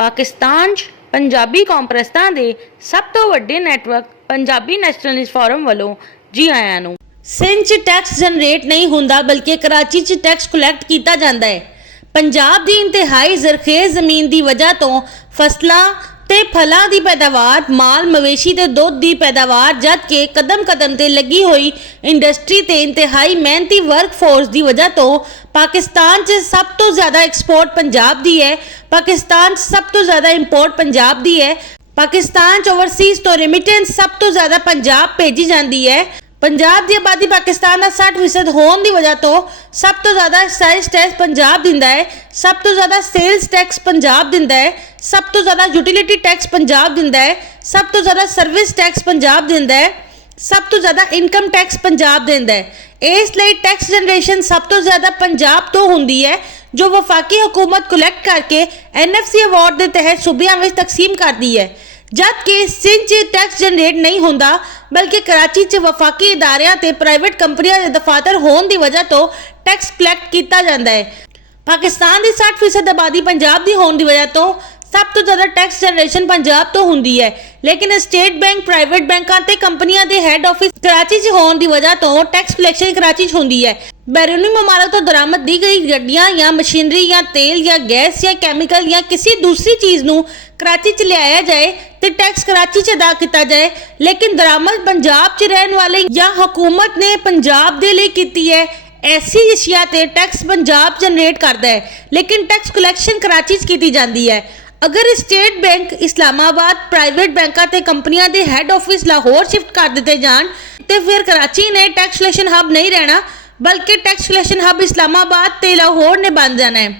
पाकिस्तान 'ਚ पंजाबी कॉम्प्रैसां दे सब तो वड्डे नैटवर्क पंजाबी नैशनलिस्ट फोरम वालों जी आयां नूं। सिंध 'ਚ टैक्स जनरेट नहीं हुंदा बल्कि कराची 'ਚ टैक्स कलैक्ट कीता जांदा है। पंजाब दी इंतहाई ज़रखेज़ ज़मीन दी वजह तो फसलां ते फलां दी पैदावार, माल मवेशी ते दुध दी पैदावार, जबकि कदम कदम ते लगी हुई इंडस्ट्री ते इंतहाई मेहनती वर्क फोर्स दी वजह तो पाकिस्तान 'ਚ सब तो ज़्यादा एक्सपोर्ट पंजाब दी है। पाकिस्तान 'ਚ सब तो ज़्यादा इंपोर्ट पंजाब दी है। पाकिस्तान 'ਚ ओवरसीज़ तो रेमिटेंस सब तो ज़्यादा पंजाब भेजी जाती है। पंजाब की आबादी पाकिस्तान का 60% होने की वजह तो सब तो ज़्यादा एक्साइज टैक्स पंजाब दिंदा है, सब तो ज़्यादा सेल्स टैक्स पंजाब दिंदा है, सब तो ज़्यादा यूटिलिटी टैक्स पंजाब दिंदा है, सब तो ज़्यादा सर्विस टैक्स पंजाब दिंदा है, सब तो ज़्यादा इनकम टैक्स पंजाब दिंदा है। इसलिए टैक्स जनरेशन सब तो ज़्यादा पंजाब तो होंदी है, जो वफाकी हुकूमत कलैक्ट करके NFC अवार्ड के तहत सूबियां में तकसीम करती है। जबकि सिंध 'ਚ टैक्स जनरेट नहीं होंदा बल्कि कराची 'ਚ वफाकी इदारियां ते प्राइवेट कंपनियां दे दफातर होने की वजह तो टैक्स कलैक्ट किया जाता है। पाकिस्तान की 60% आबादी पंजाब की होने की वजह तो सब तो ज़्यादा टैक्स जनरेशन पंजाब तो होंदी है, लेकिन स्टेट बैंक, प्राइवेट बैंकों ते कंपनियां दे हैड ऑफिस कराची 'ਚ होने की वजह तो टैक्स कलैक्शन कराची 'ਚ होंदी है। बैरूनी ममालिक तो दरामद दी गई गड्डियां या मशीनरी या तेल या गैस या कैमिकल या किसी दूसरी चीज़ नूं कराची 'ਚ लियाया जाए तो टैक्स कराची 'ਚ अदा किया जाए, लेकिन दरामद पंजाब 'ਚ रहने वाले या हुकूमत ने पंजाब दे लिए की है, ऐसी अशिया ते टैक्स पंजाब जनरेट करता है, लेकिन टैक्स कलैक्शन कराची 'ਚ की जाती है। अगर स्टेट बैंक इस्लामाबाद, प्राइवेट बैंकों ते कंपनियां they had office Lahore shift कर दिए जान तो फिर कराची ने टैक्स कलैक्शन हब नहीं रहना बल्कि टैक्स कलैक्शन हब इस्लामाबाद ते लाहौर ने बन जाना है।